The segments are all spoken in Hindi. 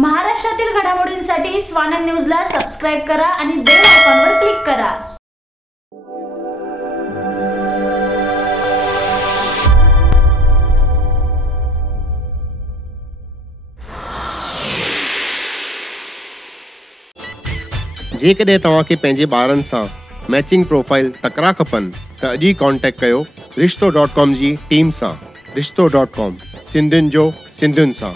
महाराष्ट्रातील घडामोडींसाठी स्वानंद न्यूजला सबस्क्राइब करा आणि बेल आयकॉनवर क्लिक करा। जेकॾहिं तव्हांखे पंहिंजे ॿारनि सां मैचिंग प्रोफाइल तकरा खपनि त अॼु ई कॉन्टेक्ट कयो रिश्तो.com जी टीम सां। रिश्तो.com सिंधियुनि जो सिंधियुनि सां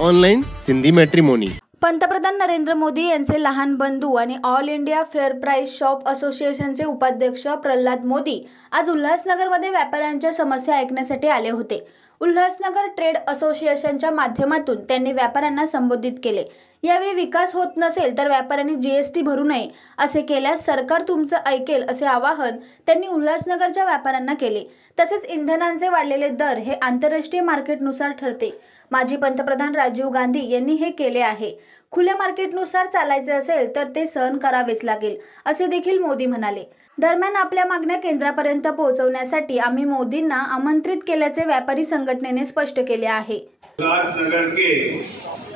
ऑनलाइन सिंधी मैट्रिमोनी। पंतप्रधान नरेंद्र मोदी यांचे लहान बंधू आणि all India fair price shop असोसिएशनचे उपाध्यक्ष प्रल्हाद मोदी आज उल्हासनगरमध्ये व्यापाऱ्यांच्या समस्या ऐकण्यासाठी आले होते। उल्हासनगर ट्रेड असोसिएशनच्या माध्यमातून त्यांनी व्यापाऱ्यांना संबोधित केले। यावेळी विकास होत नसेल तर व्यापाऱ्यांनी जीएसटी भरू नये असे केल्यास सरकार तुमचं ऐकेल असे आवाहन त्यांनी उल्हासनगरच्या व्यापाऱ्यांना केले। तसेच इंधनांचे वाढलेले दर हे आंतरराष्ट्रीय मार्केटनुसार ठरते। माजी पंतप्रधान राजीव गांधी यांनी हे केले आहे। खुल्या मार्केटनुसार चालायचे असेल तर ते सहन करावेच लागेल असे देखील मोदी म्हणाले। दरम्यान आपल्या मागण्या केंद्रापर्यंत पोहोचवण्यासाठी आम्ही मोदींना आमंत्रित केल्याचे व्यापारी संघटनेने स्पष्ट केले आहे। उल्लासनगर के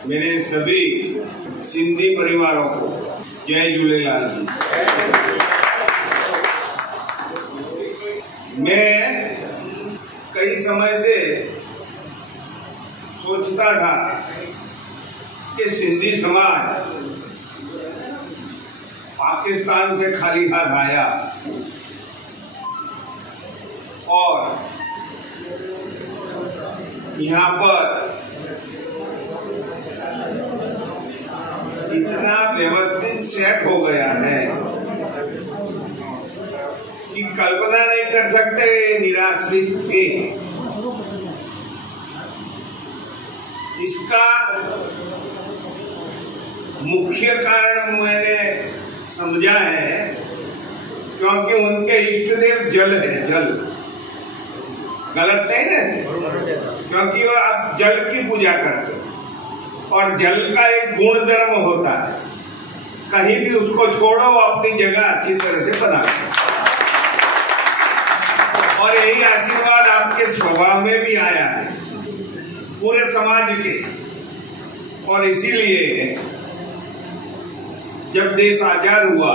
मेरे सभी सिंधी परिवारों को जय झूलेलाल। मैं कई समय से सोचता था कि सिंधी समाज पाकिस्तान से खाली हाथ आया और यहाँ पर इतना व्यवस्थित सेट हो गया है कि कल्पना नहीं कर सकते निराश्रित थे। इसका मुख्य कारण मैंने समझा है क्योंकि उनके इष्ट देव जल है। जल गलत नहीं है, क्योंकि वो आप जल की पूजा करते हैं और जल का एक गुण धर्म होता है, कहीं भी उसको छोड़ो अपनी जगह अच्छी तरह से बना और यही आशीर्वाद आपके स्वभाव में भी आया है पूरे समाज के। और इसीलिए जब देश आजाद हुआ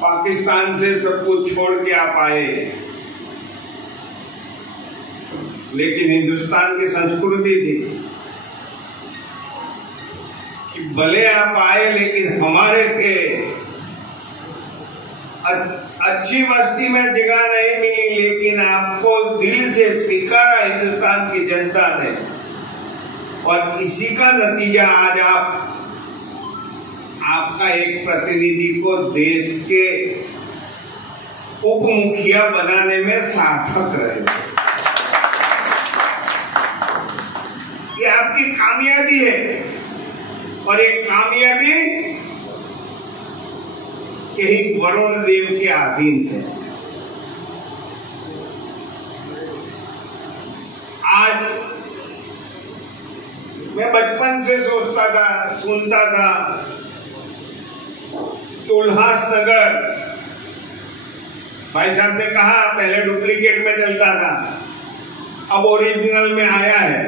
पाकिस्तान से सब कुछ छोड़ के आप आए, लेकिन हिंदुस्तान की संस्कृति थी कि भले आप आए लेकिन हमारे थे। अच्छी बस्ती में जगह नहीं मिली लेकिन आपको दिल से स्वीकारा हिंदुस्तान की जनता ने और इसी का नतीजा आज आपका एक प्रतिनिधि को देश के उप मुखिया बनाने में सार्थक रहे। ये आपकी कामयाबी है और एक कामयाबी यही वरुण देव के अधीन है। आज मैं बचपन से सोचता था, सुनता था कि उल्हासनगर, भाई साहब ने कहा पहले डुप्लीकेट में चलता था, अब ओरिजिनल में आया है।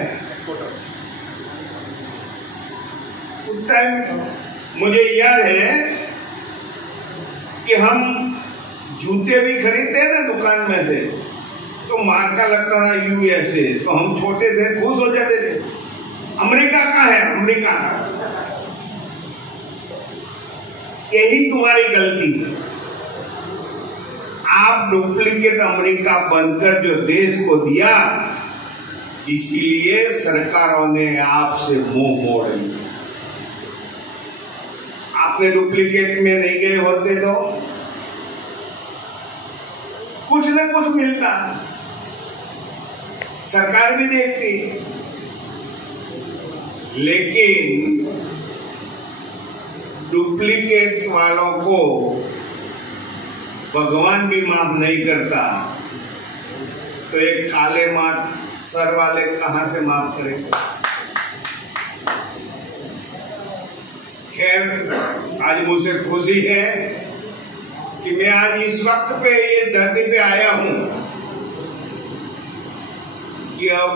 उस टाइम मुझे याद है कि हम जूते भी खरीदते हैं ना दुकान में से, तो मार्का लगता था यूएसए, तो हम छोटे थे खुश हो जाते थे, अमेरिका का है, अमेरिका का। यही तुम्हारी गलती है, आप डुप्लीकेट अमेरिका बनकर जो देश को दिया, इसीलिए सरकारों ने आपसे मुंह मोड़ लिया। आपने डुप्लीकेट में नहीं गए होते तो कुछ न कुछ मिलता, सरकार भी देखती, लेकिन डुप्लीकेट वालों को भगवान भी माफ नहीं करता, तो एक काले मात सर वाले कहां से माफ करेंगे। खैर आज मुझे खुशी है कि मैं आज इस वक्त पे ये धरती पे आया हूं कि अब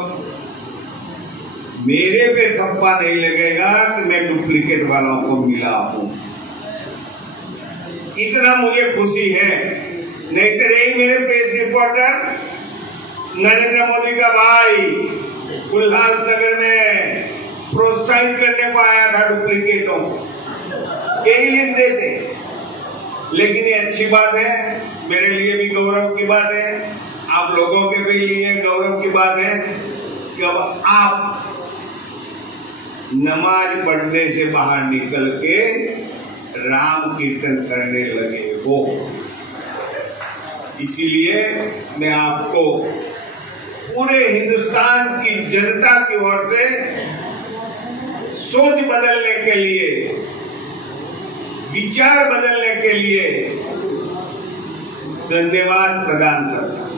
मेरे पे थप्पा नहीं लगेगा कि मैं डुप्लीकेट वालों को मिला हूं। इतना मुझे खुशी है। नहीं तो रही मेरे प्रेस रिपोर्टर नरेंद्र मोदी का भाई उल्लासनगर में प्रोत्साहित करने को आया था डुप्लीकेटों, यही लिख देते। लेकिन ये अच्छी बात है, मेरे लिए भी गौरव की बात है, आप लोगों के भी लिए गौरव की बात है कि अब आप नमाज पढ़ने से बाहर निकल के राम कीर्तन करने लगे हो। इसीलिए मैं आपको पूरे हिंदुस्तान की जनता की ओर से सोच बदलने के लिए, विचार बदलने के लिए धन्यवाद प्रदान करता हूं।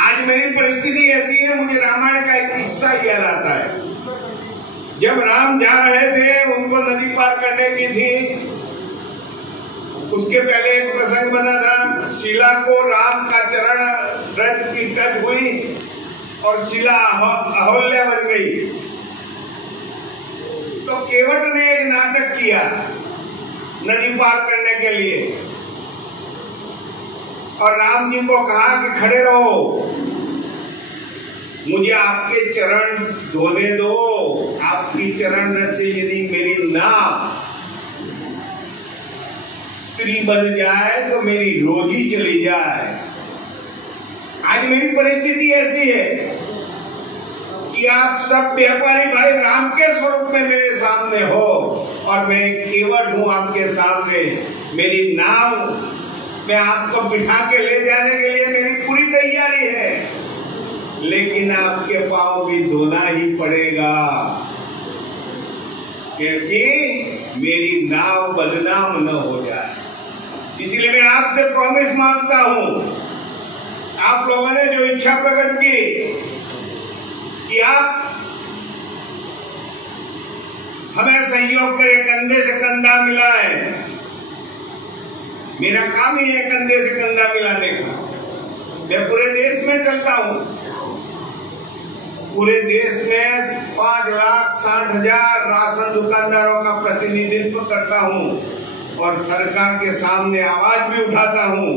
आज मेरी परिस्थिति ऐसी है, मुझे रामायण का एक किस्सा याद आता है। जब राम जा रहे थे, उनको नदी पार करने की थी, उसके पहले एक प्रसंग बना था। शिला को राम का चरण रज की टच हुई और शिला अहल्या बन गई। तो केवट ने एक नाटक किया नदी पार करने के लिए और राम जी को कहा कि खड़े रहो, मुझे आपके चरण धोने दो। आपकी चरण से यदि मेरी नाव स्त्री बन जाए तो मेरी रोजी चली जाए। आज मेरी परिस्थिति ऐसी है कि आप सब व्यापारी भाई राम के स्वरूप में मेरे सामने हो और मैं केवट हूं आपके सामने। मेरी नाव में आपको बिठा के ले जाने के लिए मेरी पूरी तैयारी है, लेकिन आपके पांव भी धोना ही पड़ेगा, क्योंकि मेरी नाव बदनाम न हो जाए। इसलिए मैं आपसे प्रॉमिस मांगता हूं, आप लोगों ने जो इच्छा प्रकट की कि आप हमें सहयोग करें, कंधे से कंधा मिलाएं। मेरा काम ही है कंधे से कंधा मिलाने का। मैं पूरे देश में चलता हूं, पूरे देश में 5,60,000 राशन दुकानदारों का प्रतिनिधित्व करता हूं और सरकार के सामने आवाज भी उठाता हूं।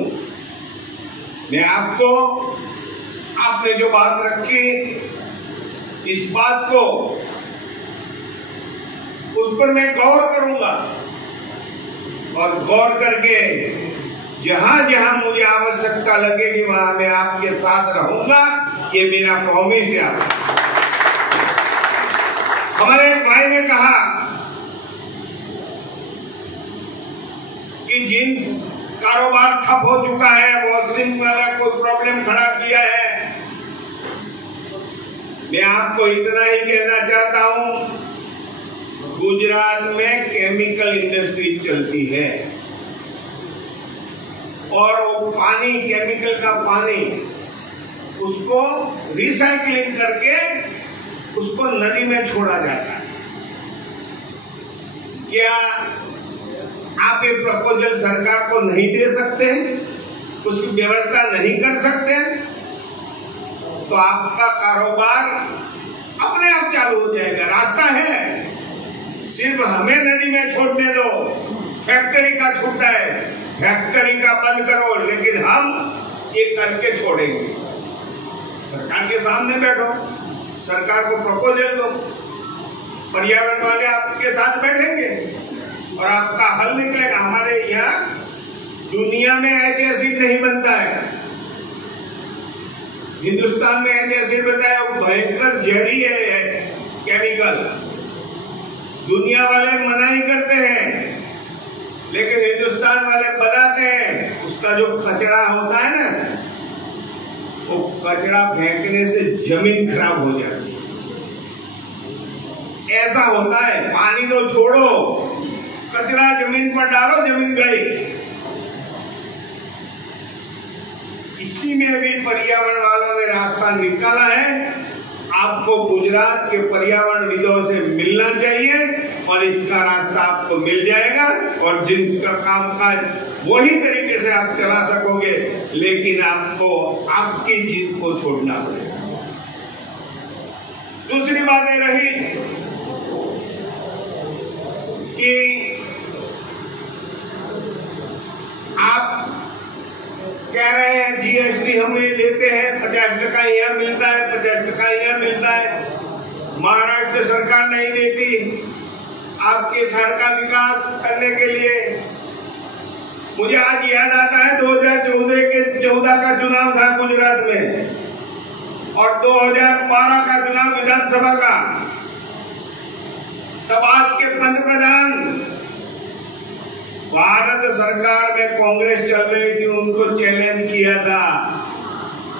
मैं आपको, आपने जो बात रखी, इस बात को, उस पर मैं गौर करूंगा और गौर करके जहां जहां मुझे आवश्यकता लगेगी वहां मैं आपके साथ रहूंगा। ये मेरा प्रॉमिस है आपको। हमारे एक भाई ने कहा कि जिन कारोबार ठप हो चुका है, वॉशिंग वाला कोई प्रॉब्लम खड़ा किया है, मैं आपको इतना ही कहना चाहता हूं, गुजरात में केमिकल इंडस्ट्री चलती है और वो पानी, केमिकल का पानी, उसको रिसाइकलिंग करके उसको नदी में छोड़ा जाता है। क्या आप ये प्रपोजल सरकार को नहीं दे सकते, उसकी व्यवस्था नहीं कर सकते? तो आपका कारोबार अपने आप चालू हो जाएगा। रास्ता है, सिर्फ हमें नदी में छोड़ने दो। फैक्ट्री का छूटा है, फैक्ट्री का बंद करो, लेकिन हम ये करके छोड़ेंगे। सरकार के सामने बैठो, सरकार को प्रपोजल दो, पर्यावरण वाले आपके साथ बैठेंगे और आपका हल निकलेगा। हमारे यहाँ दुनिया में एच एसिड नहीं बनता है, हिंदुस्तान में एच एसिड बनता है, वो भयंकर जहरी है केमिकल। दुनिया वाले मनाही करते हैं, लेकिन हिंदुस्तान वाले बनाते हैं। उसका जो कचरा होता है ना, वो कचरा फेंकने से जमीन खराब हो जाती है। ऐसा होता है, पानी तो छोड़ो, कचरा जमीन पर डालो, जमीन गई। इसी में भी पर्यावरण वालों ने रास्ता निकाला है। आपको गुजरात के पर्यावरणविदों से मिलना चाहिए और इसका रास्ता आपको मिल जाएगा और जिनका कामकाज वही तरीके से आप चला सकोगे, लेकिन आपको आपकी जीत को छोड़ना पड़ेगा। दूसरी बात ये रही कि आप कह रहे हैं जीएसटी हम नहीं देते हैं, 50% यहाँ मिलता है, 50% यहाँ मिलता है, महाराष्ट्र सरकार नहीं देती आपके शहर का विकास करने के लिए। मुझे आज याद आता है 2014 का चुनाव था गुजरात में और 2012 का चुनाव विधानसभा का। तब आज के पंतप्रधान भारत सरकार में कांग्रेस चल रही थी, उनको चैलेंज किया था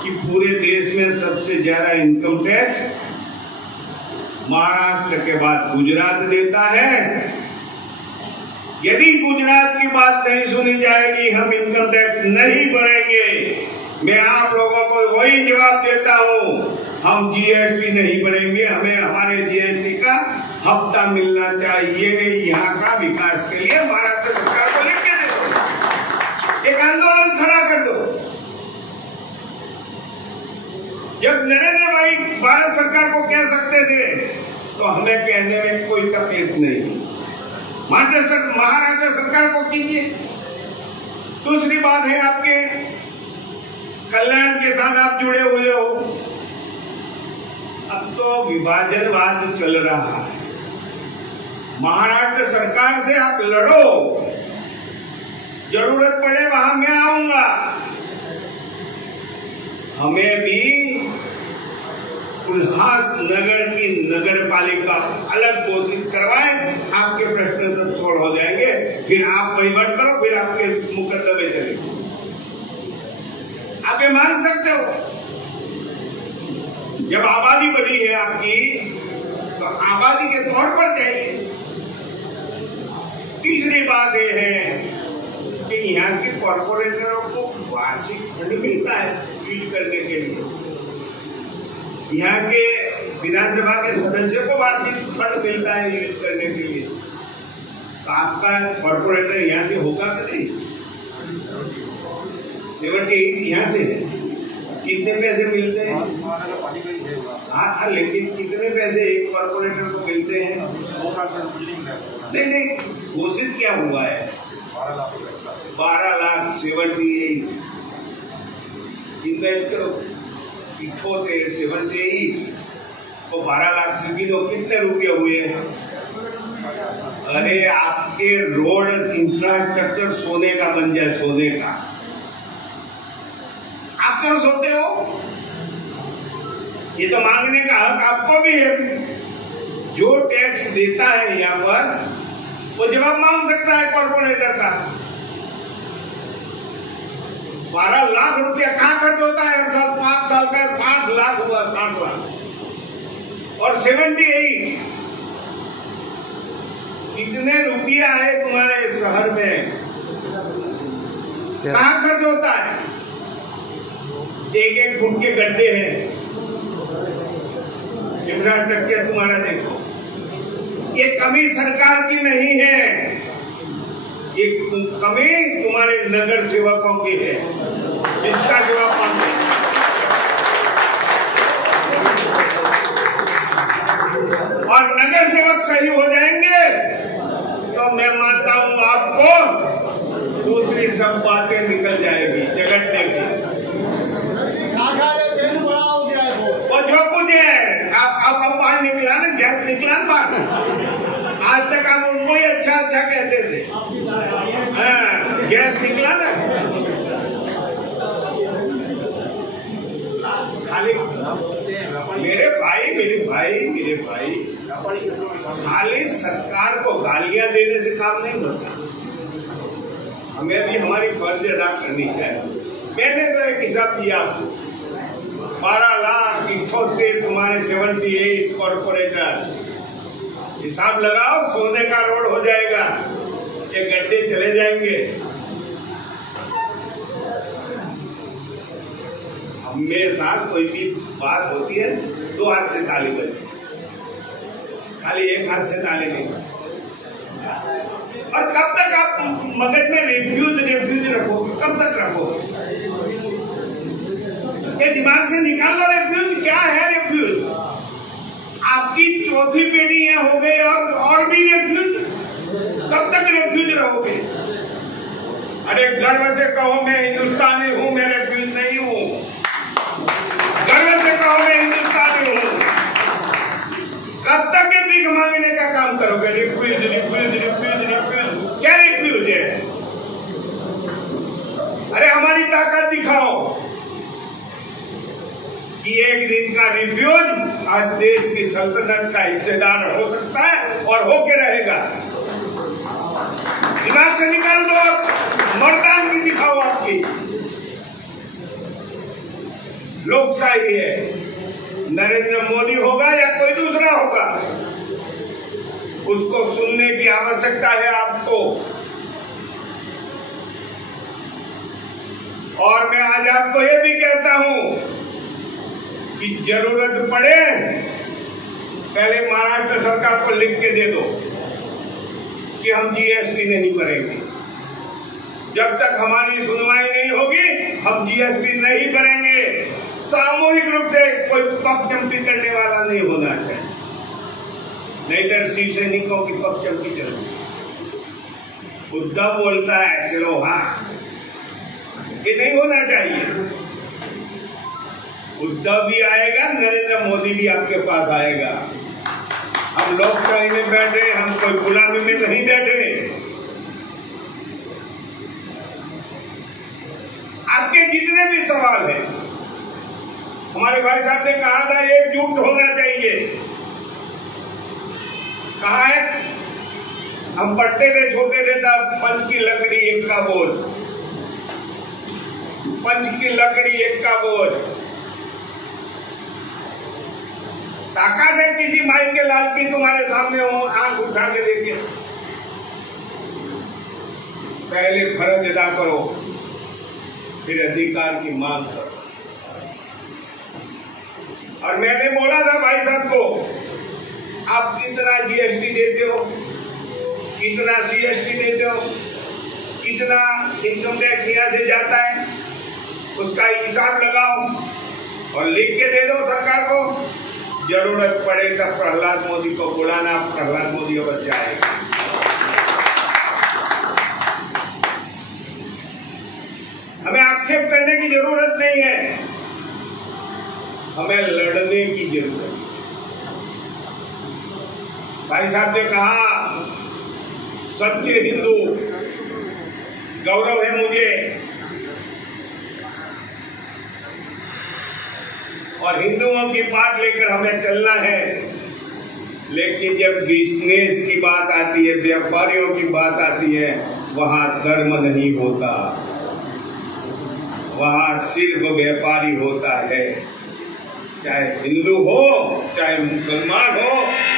कि पूरे देश में सबसे ज्यादा इनकम टैक्स महाराष्ट्र के बाद गुजरात देता है। यदि गुजरात की बात नहीं सुनी जाएगी, हम इनकम टैक्स नहीं भरेंगे। मैं आप लोगों को वही जवाब देता हूं, हम जीएसटी नहीं भरेंगे, हमें हमारे जीएसटी का हफ्ता मिलना चाहिए। यहाँ का विकास के लिए महाराष्ट्र सरकार को लिख के दो, एक आंदोलन खड़ा कर दो। जब नरेंद्र भाई भारत सरकार को कह सकते थे तो हमें कहने में कोई तकलीफ नहीं, महाराष्ट्र सरकार को कीजिए। दूसरी बात है, आपके कल्याण के साथ आप जुड़े हुए हो। अब तो विभाजनवाद चल रहा है, महाराष्ट्र सरकार से आप लड़ो, जरूरत पड़े वहां मैं आऊंगा। हमें भी उल्लासनगर की नगर पालिका अलग घोषित करवाएं, आपके प्रश्न सब सोल्व हो जाएंगे। फिर आप वहीवट करो, फिर आपके मुकदमे चलेंगे। आप ये मांग सकते हो। जब आबादी बढ़ी है आपकी, तो आबादी के तौर पर जाइए। तीसरी बात यह है कि यहाँ के कॉर्पोरेटरों को वार्षिक फंड मिलता है यूज करने के लिए। यहाँ के विधानसभा के सदस्यों को वार्षिक फंड मिलता है यूज करने के लिए। तो आपका कॉर्पोरेटर यहाँ से होगा कि नहीं? 78 यहाँ से है। कितने पैसे मिलते हैं? हाँ, लेकिन कितने पैसे एक कॉर्पोरेटर को मिलते हैं? नहीं, घोषित क्या हुआ है? 12 लाख 78 इठोते 78 को 12 लाख से भी दो, कितने रुपये हुए? अरे आपके रोड इंफ्रास्ट्रक्चर सोने का बन जाए, सोने का। आप क्यों सोते हो? ये तो मांगने का हक आपको भी है। जो टैक्स देता है यहाँ पर वो जवाब मांग सकता है कॉर्पोरेटर का। 12 लाख रुपया कहां खर्च होता है हर साल? 5 साल का 60 लाख हुआ, 60 लाख। और 78 कितने रुपया है तुम्हारे शहर में? कहां खर्च होता है? 1-1 फुट के गड्ढे हैं। इंफ्रास्ट्रक्चर तुम्हारा देखो। ये कमी सरकार की नहीं है, ये कमी तुम्हारे नगर सेवकों की है। इसका जवाब मांगो। और नगर सेवक सही हो जाएंगे तो मैं मानता हूं आपको दूसरी सब बातें निकल जाएगी झगड़ने की। वो जो कुछ है अब बाहर निकला ना, गैस निकला ना बाहर। आज तक आप उनको ही अच्छा कहते थे। हाँ, गैस निकला ना। खाली मेरे भाई खाली सरकार को गालियां देने से काम नहीं बनता। हमें भी हमारी फर्ज अदा करनी चाहिए। मैंने तो एक हिसाब दिया आपको, 12 लाख इठोते तुम्हारे 78 कॉर्पोरेटर। हिसाब लगाओ, सोने का रोड हो जाएगा, ये गड्ढे चले जाएंगे। हमेशा कोई भी बात होती है 2 हाथ से ताली बजती, खाली 1 हाथ से ताली नहीं बजती। और कब तक आप मगज में रिफ्यूज रखोगे? कब तक रखोगे? ये दिमाग से निकाल लो। रिफ्यूज क्या है? रिफ्यूज आपकी चौथी पीढ़ी यहाँ हो गई और भी रेफ्यूज। कब तक रेफ्यूज रहोगे? अरे गर्व से कहो मैं हिंदुस्तानी हूँ, मैं रेफ्यूज नहीं हूँ। गर्व से कहो मैं हिंदुस्तानी हूँ। कब तक ये भीख मांगने का काम करोगे? रिफ्यूज रिफ्यूज रिफ्यूज रिफ्यूज, क्या रिफ्यूज है? अरे हमारी ताकत दिखाओ कि एक दिन का रिफ्यूज आज देश की सल्तनत का हिस्सेदार हो सकता है और होके रहेगा। दिमाग से निकाल दो, मर्दानगी दिखाओ आपकी। लोकशाही है, नरेंद्र मोदी होगा या कोई दूसरा होगा, उसको सुनने की आवश्यकता है आपको। और मैं आज आपको ये भी कहता हूं कि जरूरत पड़े पहले महाराष्ट्र सरकार को लिख के दे दो कि हम जीएसटी नहीं भरेंगे। जब तक हमारी सुनवाई नहीं होगी हम जीएसटी नहीं भरेंगे। सामूहिक रूप से कोई पगचमकी करने वाला नहीं होना चाहिए, नहीं तो शिवसैनिकों की पगचमकी चल रही। उद्धव बोलता है चलो हाँ, ये नहीं होना चाहिए। उद्धव भी आएगा, नरेंद्र मोदी भी आपके पास आएगा। हम लोकशाही में बैठे, हम कोई गुलामी में नहीं बैठे। आपके जितने भी सवाल हैं, हमारे भाई साहब ने कहा था एकजुट होना चाहिए। कहा है, हम पढ़ते थे छोटे थे तब, पंच की लकड़ी एक का बोझ, पंच की लकड़ी एक का बोझ। ताकत है किसी माई के लाल की तुम्हारे सामने हो, आंख उठा के देखे। पहले फर्ज अदा करो, फिर अधिकार की मांग करो। और मैंने बोला था भाई साहब को, आप कितना जीएसटी देते हो, कितना सीएसटी देते हो, कितना इनकम टैक्स यहाँ से जाता है, उसका हिसाब लगाओ और लिख के दे दो सरकार को। जरूरत पड़े तब प्रहलाद मोदी को बुलाना, प्रहलाद मोदी अवश्य आएगा। हमें आक्षेप करने की जरूरत नहीं है, हमें लड़ने की जरूरत है। भाई साहब ने कहा सच्चे हिंदू, गौरव है मुझे, और हिंदुओं की बात लेकर हमें चलना है। लेकिन जब बिजनेस की बात आती है, व्यापारियों की बात आती है, वहां धर्म नहीं होता, वहां सिर्फ व्यापारी होता है। चाहे हिंदू हो, चाहे मुसलमान हो,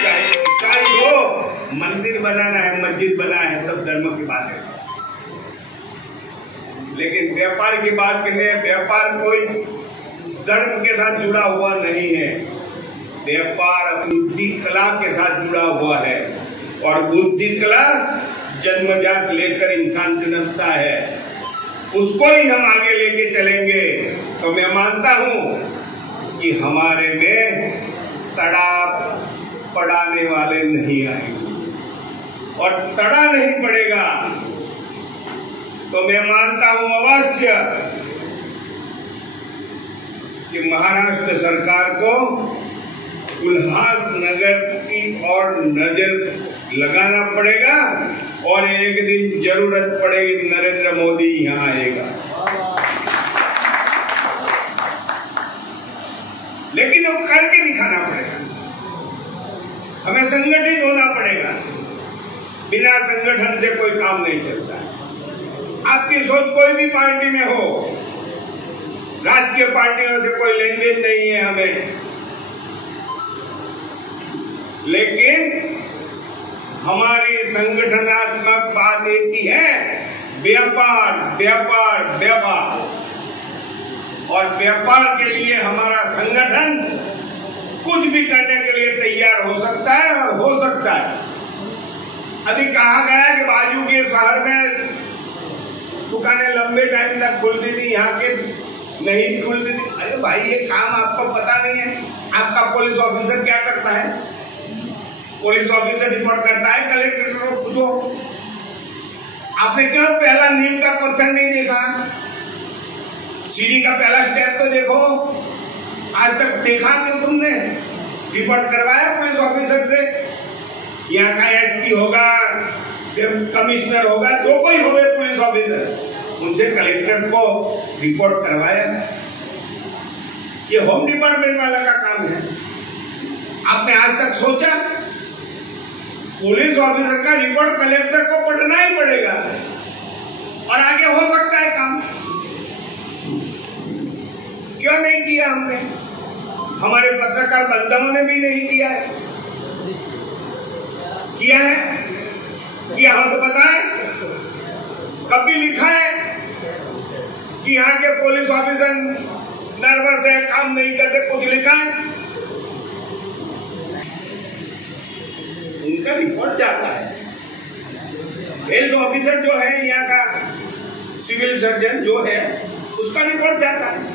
चाहे ईसाई हो, मंदिर बनाना है, मस्जिद बनाना है, तब धर्म की बात है। लेकिन व्यापार की बात करने, व्यापार कोई धर्म के साथ जुड़ा हुआ नहीं है। व्यापार अपनी बुद्धि कला के साथ जुड़ा हुआ है, और बुद्धि कला जन्मजात लेकर इंसान जन्मता है, उसको ही हम आगे लेके चलेंगे। तो मैं मानता हूं कि हमारे में तड़ा पड़ाने वाले नहीं आएंगे, और तड़ा नहीं पड़ेगा तो मैं मानता हूं अवश्य कि महाराष्ट्र सरकार को उल्लासनगर की ओर नजर लगाना पड़ेगा, और एक दिन जरूरत पड़ेगी नरेंद्र मोदी यहाँ आएगा। लेकिन वो करके दिखाना पड़ेगा, हमें संगठित होना पड़ेगा। बिना संगठन से कोई काम नहीं चलता। आपकी सोच कोई भी पार्टी में हो, राजकीय पार्टियों से कोई लेन देन नहीं है हमें, लेकिन हमारी संगठनात्मक बात एक ही है, व्यापार व्यापार व्यापार। और व्यापार के लिए हमारा संगठन कुछ भी करने के लिए तैयार हो सकता है, और हो सकता है। अभी कहा गया कि बाजू के शहर में दुकानें लंबे टाइम तक खुलती थी, यहाँ के नहीं खुलती थी। अरे भाई, ये काम आपको पता नहीं है? आपका पुलिस ऑफिसर क्या करता है? पुलिस ऑफिसर रिपोर्ट करता है, कलेक्टर को पूछो आपने क्यों पहला नींव का पत्थर नहीं देखा? सीढ़ी का पहला स्टेप तो देखो, आज तक देखा क्यों तुमने? रिपोर्ट करवाया पुलिस ऑफिसर से? यहाँ का एसपी होगा, कमिश्नर होगा, जो कोई होगा पुलिस ऑफिसर, उनसे कलेक्टर को रिपोर्ट करवाया? ये होम डिपार्टमेंट वाला का काम है। आपने आज तक सोचा? पुलिस ऑफिसर का रिपोर्ट कलेक्टर को पढ़ना ही पड़ेगा और आगे हो सकता है काम। क्यों नहीं किया हमने? हमारे पत्रकार बंधुओं ने भी नहीं किया है। किया है? किया हम तो बताएं। कभी लिखा है कि यहाँ के पुलिस ऑफिसर नर्वस है, काम नहीं करते, कुछ लिखा है? उनका रिपोर्ट जाता है। हेल्थ ऑफिसर जो है यहाँ का, सिविल सर्जन जो है, उसका रिपोर्ट जाता है।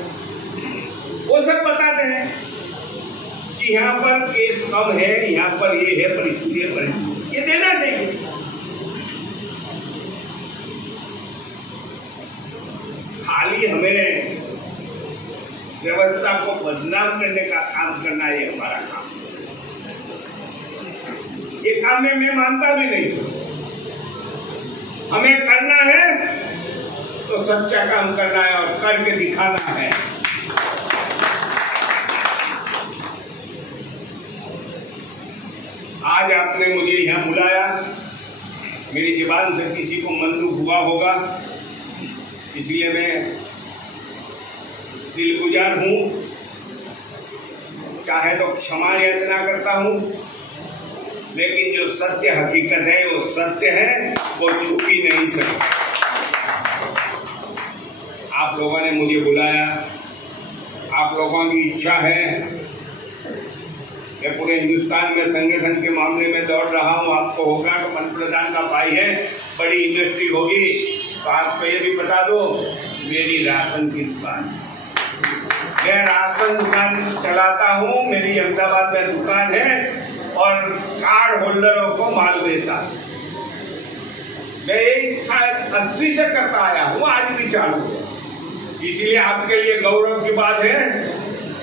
वो सब बताते हैं कि यहाँ पर केस कम है, यहाँ पर ये है, परिस्थिति है, ये देना चाहिए। खाली हमें व्यवस्था को बदनाम करने का काम करना, ये हमारा काम। ये काम में मैं मानता भी नहीं। हमें करना है तो सच्चा काम करना है और करके दिखाना है। आज आपने मुझे यहाँ बुलाया, मेरी जुबान से किसी को मन दुख हुआ होगा, इसलिए मैं दिलगुजार हूँ। चाहे तो क्षमा याचना करता हूँ, लेकिन जो सत्य हकीकत है वो सत्य है, वो छुप ही नहीं सकता। आप लोगों ने मुझे बुलाया, आप लोगों की इच्छा है। मैं पूरे हिंदुस्तान में संगठन के मामले में दौड़ रहा हूँ। आपको होगा कि मंत्री प्रधान का भाई है, बड़ी इंडस्ट्री होगी, तो आपको ये भी बता दो, मेरी राशन की दुकान, मैं राशन दुकान चलाता हूँ। मेरी अहमदाबाद में दुकान है और कार्ड होल्डरों को माल देता। मैं शायद 80 से करता आया हूँ, आज भी चालू है। इसलिए आपके लिए गौरव की बात है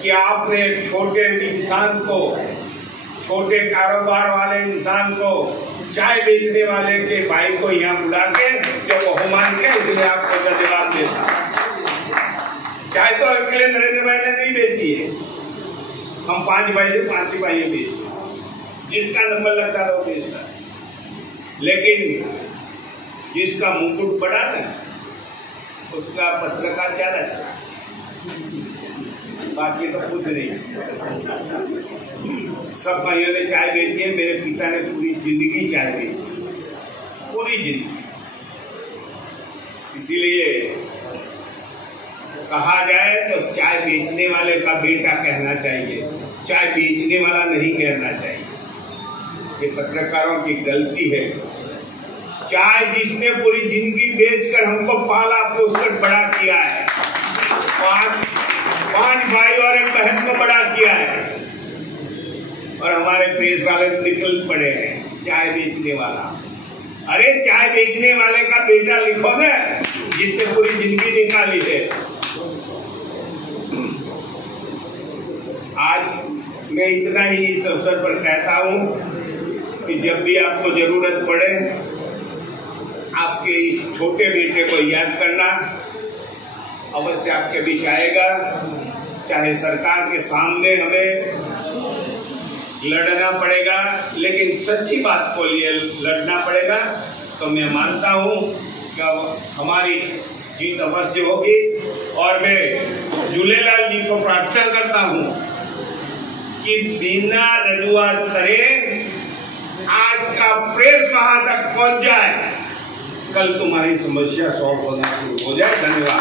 कि आपने छोटे इंसान को, छोटे कारोबार वाले इंसान को, चाय बेचने वाले के भाई को यहाँ बुला के जो बहुमान के, इसलिए आपको धन्यवाद देता। चाय तो अकेले नरेंद्र भाई ने नहीं बेची है, हम 5 भाई थे, 5 ही भाई बेचते, जिसका नंबर लगता था वो बेचता। लेकिन जिसका मुकुट बड़ा था उसका पत्रकार ज्यादा चला, बाकी तो कुछ नहीं। सब भाइयों ने चाय बेची है, मेरे पिता ने पूरी जिंदगी चाय बेची, पूरी जिंदगी। इसीलिए कहा जाए तो चाय बेचने वाले का बेटा कहना चाहिए, चाय बेचने वाला नहीं कहना चाहिए। ये पत्रकारों की गलती है। चाय जिसने पूरी जिंदगी बेचकर हमको पाला पोसकर बड़ा किया है, 5 भाई और एक बहन को बड़ा किया है, और हमारे प्रेस वाले निकल पड़े हैं चाय बेचने वाला। अरे चाय बेचने वाले का बेटा लिखो ना, जिसने पूरी जिंदगी निकाली है। आज मैं इतना ही इस अवसर पर कहता हूँ कि जब भी आपको जरूरत पड़े, आपके इस छोटे बेटे को याद करना, अवश्य आपके बीच आएगा। चाहे सरकार के सामने हमें लड़ना पड़ेगा, लेकिन सच्ची बात को लिए लड़ना पड़ेगा, तो मैं मानता हूँ कि हमारी जीत अवश्य होगी। और मैं झूलेलाल जी को प्रार्थना करता हूँ कि बिना रजुआत करे आज का प्रेस वहां तक पहुंच जाए, कल तुम्हारी समस्या सॉल्व होना शुरू हो जाए। धन्यवाद।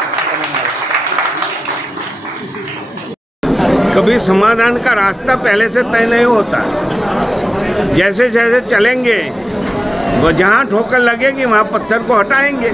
कभी समाधान का रास्ता पहले से तय नहीं होता। जैसे जैसे चलेंगे, वो जहाँ ठोकर लगेगी वहाँ पत्थर को हटाएंगे।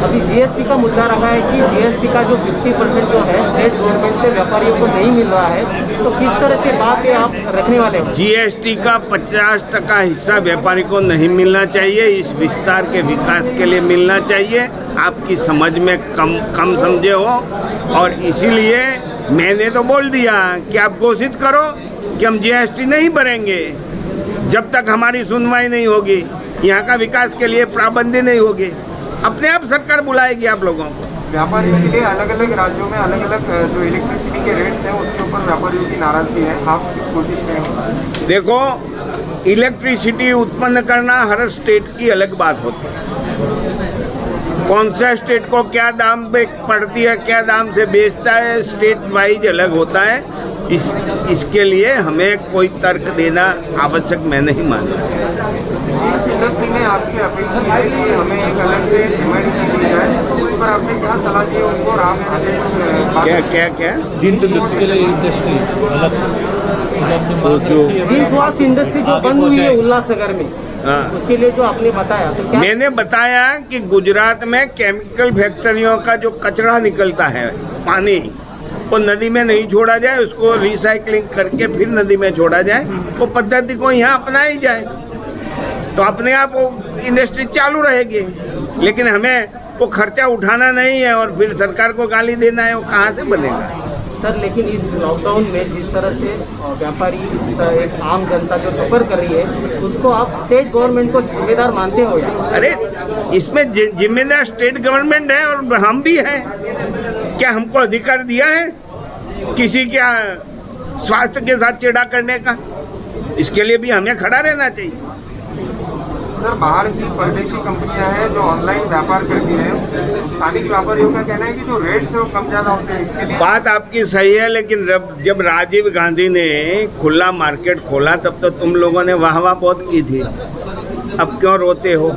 अभी जीएसटी का मुद्दा रहा है कि जीएसटी का जो 50% जो है स्टेट गवर्नमेंट से व्यापारियों को नहीं मिल रहा है, तो किस तरह से बात है आप रखने वाले हो? जीएसटी का 50% हिस्सा व्यापारी को नहीं मिलना चाहिए, इस विस्तार के विकास के लिए मिलना चाहिए। आपकी समझ में कम समझे हो, और इसीलिए मैंने तो बोल दिया कि आप घोषित करो कि हम जीएसटी नहीं भरेंगे जब तक हमारी सुनवाई नहीं होगी, यहाँ का विकास के लिए पाबंदी नहीं होगी। अपने आप सरकार बुलाएगी आप लोगों को। व्यापारियों के लिए अलग अलग राज्यों में अलग अलग जो इलेक्ट्रिसिटी के रेट्स हैं उसके ऊपर व्यापारियों की नाराजगी है, आप कुछ कोशिश करेंगे? देखो, इलेक्ट्रिसिटी उत्पन्न करना हर स्टेट की अलग बात होती है। कौन सा स्टेट को क्या दाम पे पड़ती है, क्या दाम से बेचता है, स्टेट वाइज अलग होता है। इसके लिए हमें कोई तर्क देना आवश्यक मैं नहीं मानता। इंडस्ट्री ने आपसे अपील की है कि हमें एक अलग से एमआईडीसी दी जाए, उस पर आपने क्या सलाह दी उनको, और आप आगे कुछ क्या के लिए इंडस्ट्री अलग से इंडस्ट्री जो बंद हुई है उल्लासनगर में, उसके लिए जो आपने बताया, तो क्या? मैंने बताया कि गुजरात में केमिकल फैक्ट्रियों का जो कचरा निकलता है, पानी, वो नदी में नहीं छोड़ा जाए, उसको रिसाइकलिंग करके फिर नदी में छोड़ा जाए। वो पद्धति को यहाँ अपनाई जाए तो अपने आप वो इंडस्ट्री चालू रहेगी। लेकिन हमें वो खर्चा उठाना नहीं है और फिर सरकार को गाली देना है, वो कहाँ से बनेगा? सर, लेकिन इस लॉकडाउन में जिस तरह से व्यापारी, एक आम जनता जो सफर कर रही है, उसको आप स्टेट गवर्नमेंट को जिम्मेदार मानते हो या? अरे, इसमें जिम्मेदार स्टेट गवर्नमेंट है और हम भी हैं। क्या हमको अधिकार दिया है किसी के स्वास्थ्य के साथ चेड़ा करने का? इसके लिए भी हमें खड़ा रहना चाहिए। सर, बाहर की परदेशी कंपनियां हैं जो ऑनलाइन व्यापार करती हैं, स्थानिक व्यापारियों का कहना है कि जो रेट्स है वो कम ज़्यादा होते हैं, इसके लिए। बात आपकी सही है, लेकिन जब राजीव गांधी ने खुला मार्केट खोला तब तो तुम लोगों ने वाह वाह बहुत की थी। अब क्यों रोते हो?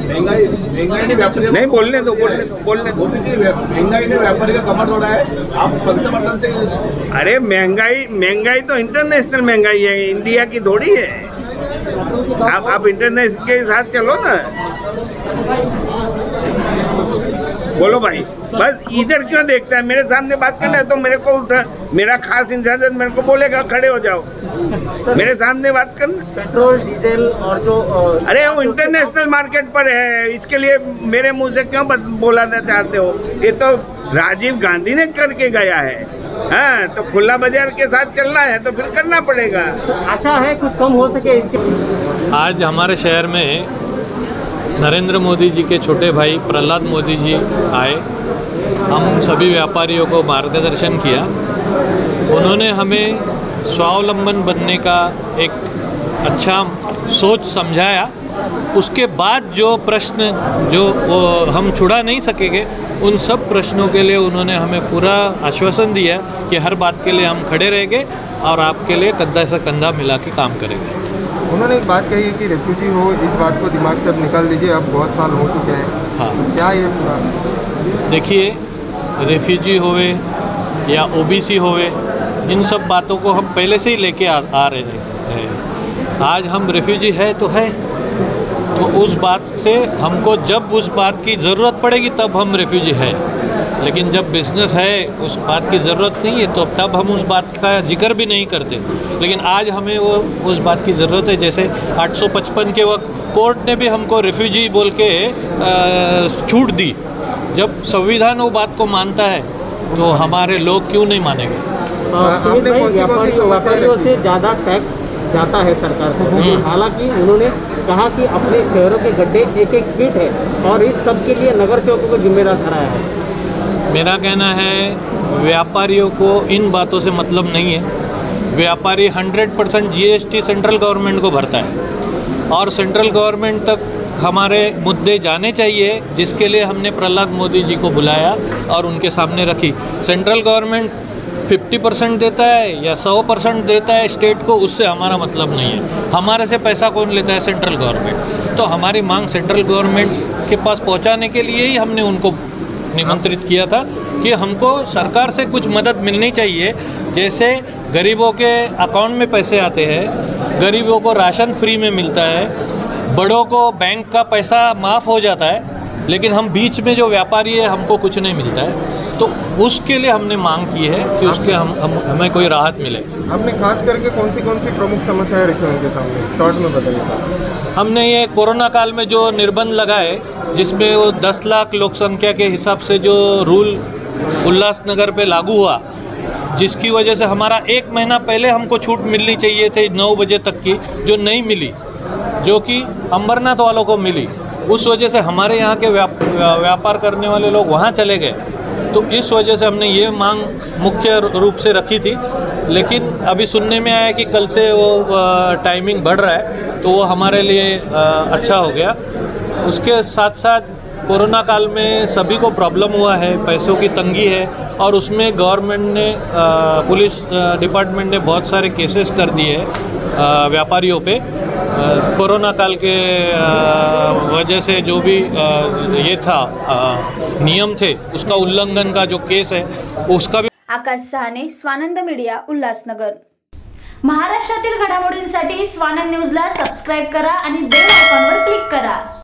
महंगाई नहीं, बोलने दो। महंगाई ने व्यापारी का कमर तोड़ा है। आप पंतप्रधान से अरे, महंगाई तो इंटरनेशनल महंगाई है, इंडिया की थोड़ी है। आप इंटरनेशनल के साथ चलो ना। बोलो भाई, बस इधर क्यों देखता है? मेरे सामने बात करना है तो मेरे को मेरा खास इंचार्ज मेरे को बोलेगा खड़े हो जाओ, मेरे सामने बात करना। पेट्रोल, डीजल और जो अरे, वो इंटरनेशनल मार्केट पर है, इसके लिए मेरे मुंह से क्यों बोलाना चाहते हो? ये तो राजीव गांधी ने करके गया है। हाँ, तो खुला बाजार के साथ चलना है तो फिर करना पड़ेगा। आशा है कुछ कम हो सके इसके। आज हमारे शहर में नरेंद्र मोदी जी के छोटे भाई प्रहलाद मोदी जी आए। हम सभी व्यापारियों को मार्गदर्शन किया। उन्होंने हमें स्वावलंबन बनने का एक अच्छा सोच समझाया। उसके बाद जो प्रश्न जो वो हम छुड़ा नहीं सकेंगे, उन सब प्रश्नों के लिए उन्होंने हमें पूरा आश्वासन दिया कि हर बात के लिए हम खड़े रहेंगे और आपके लिए कंधा से कंधा मिला के काम करेंगे। उन्होंने एक बात कही है कि रेफ्यूजी हो, इस बात को दिमाग से अब निकाल दीजिए, अब बहुत साल हो चुके हैं। हाँ, तो क्या ये पूरा? देखिए, रेफ्यूजी होवे या ओबीसी होवे, इन सब बातों को हम पहले से ही लेके आ रहे हैं। आज हम रेफ्यूजी है तो है, तो उस बात से हमको जब उस बात की ज़रूरत पड़ेगी तब हम रेफ्यूजी है। लेकिन जब बिज़नेस है, उस बात की ज़रूरत नहीं है, तो तब हम उस बात का जिक्र भी नहीं करते। लेकिन आज हमें वो उस बात की ज़रूरत है। जैसे 855 के वक्त कोर्ट ने भी हमको रेफ्यूजी बोल के छूट दी। जब संविधान वो बात को मानता है तो हमारे लोग क्यों नहीं मानेंगे? व्यापारियों से ज़्यादा टैक्स जाता है सरकार को। हालांकि उन्होंने कहा कि अपने शहरों के गड्ढे एक एक फीट है और इस सब के लिए नगर सेवकों को जिम्मेदार ठहराया है। मेरा कहना है, व्यापारियों को इन बातों से मतलब नहीं है। व्यापारी 100% जीएसटी सेंट्रल गवर्नमेंट को भरता है और सेंट्रल गवर्नमेंट तक हमारे मुद्दे जाने चाहिए, जिसके लिए हमने प्रहलाद मोदी जी को बुलाया और उनके सामने रखी। सेंट्रल गवर्नमेंट 50% देता है या 100% देता है स्टेट को, उससे हमारा मतलब नहीं है। हमारे से पैसा कौन लेता है? Central government. तो हमारी मांग सेंट्रल गवर्नमेंट के पास पहुंचाने के लिए ही हमने उनको निमंत्रित किया था कि हमको सरकार से कुछ मदद मिलनी चाहिए। जैसे गरीबों के अकाउंट में पैसे आते हैं, गरीबों को राशन फ्री में मिलता है, बड़ों को बैंक का पैसा माफ़ हो जाता है, लेकिन हम बीच में जो व्यापारी है हमको कुछ नहीं मिलता है। तो उसके लिए हमने मांग की है कि उसके हमें कोई राहत मिले। हमने खास करके कौन सी प्रमुख समस्याएं रखी उनके सामने, शॉर्ट में बताइए। हमने ये कोरोना काल में जो निर्बंध लगाए, जिसमें वो 10 लाख लोक संख्या के हिसाब से जो रूल उल्लासनगर पे लागू हुआ, जिसकी वजह से हमारा 1 महीना पहले हमको छूट मिलनी चाहिए थी 9 बजे तक की, जो नहीं मिली, जो कि अमरनाथ वालों को मिली। उस वजह से हमारे यहाँ के व्यापार करने वाले लोग वहाँ चले गए। तो इस वजह से हमने ये मांग मुख्य रूप से रखी थी, लेकिन अभी सुनने में आया कि कल से वो टाइमिंग बढ़ रहा है, तो वो हमारे लिए अच्छा हो गया। उसके साथ साथ कोरोना काल में सभी को प्रॉब्लम हुआ है, पैसों की तंगी है, और उसमें गवर्नमेंट ने पुलिस डिपार्टमेंट ने बहुत सारे केसेस कर दिए हैं व्यापारियों पे। कोरोना काल के वजह से जो भी ये था नियम थे, उसका उल्लंघन का जो केस है उसका भी। आकाश सहाने, स्वानंद मीडिया, उल्हासनगर। महाराष्ट्रातील घडामोडींसाठी स्वानंद न्यूजला सबस्क्राईब करा आणि बेल आयकॉनवर क्लिक करा।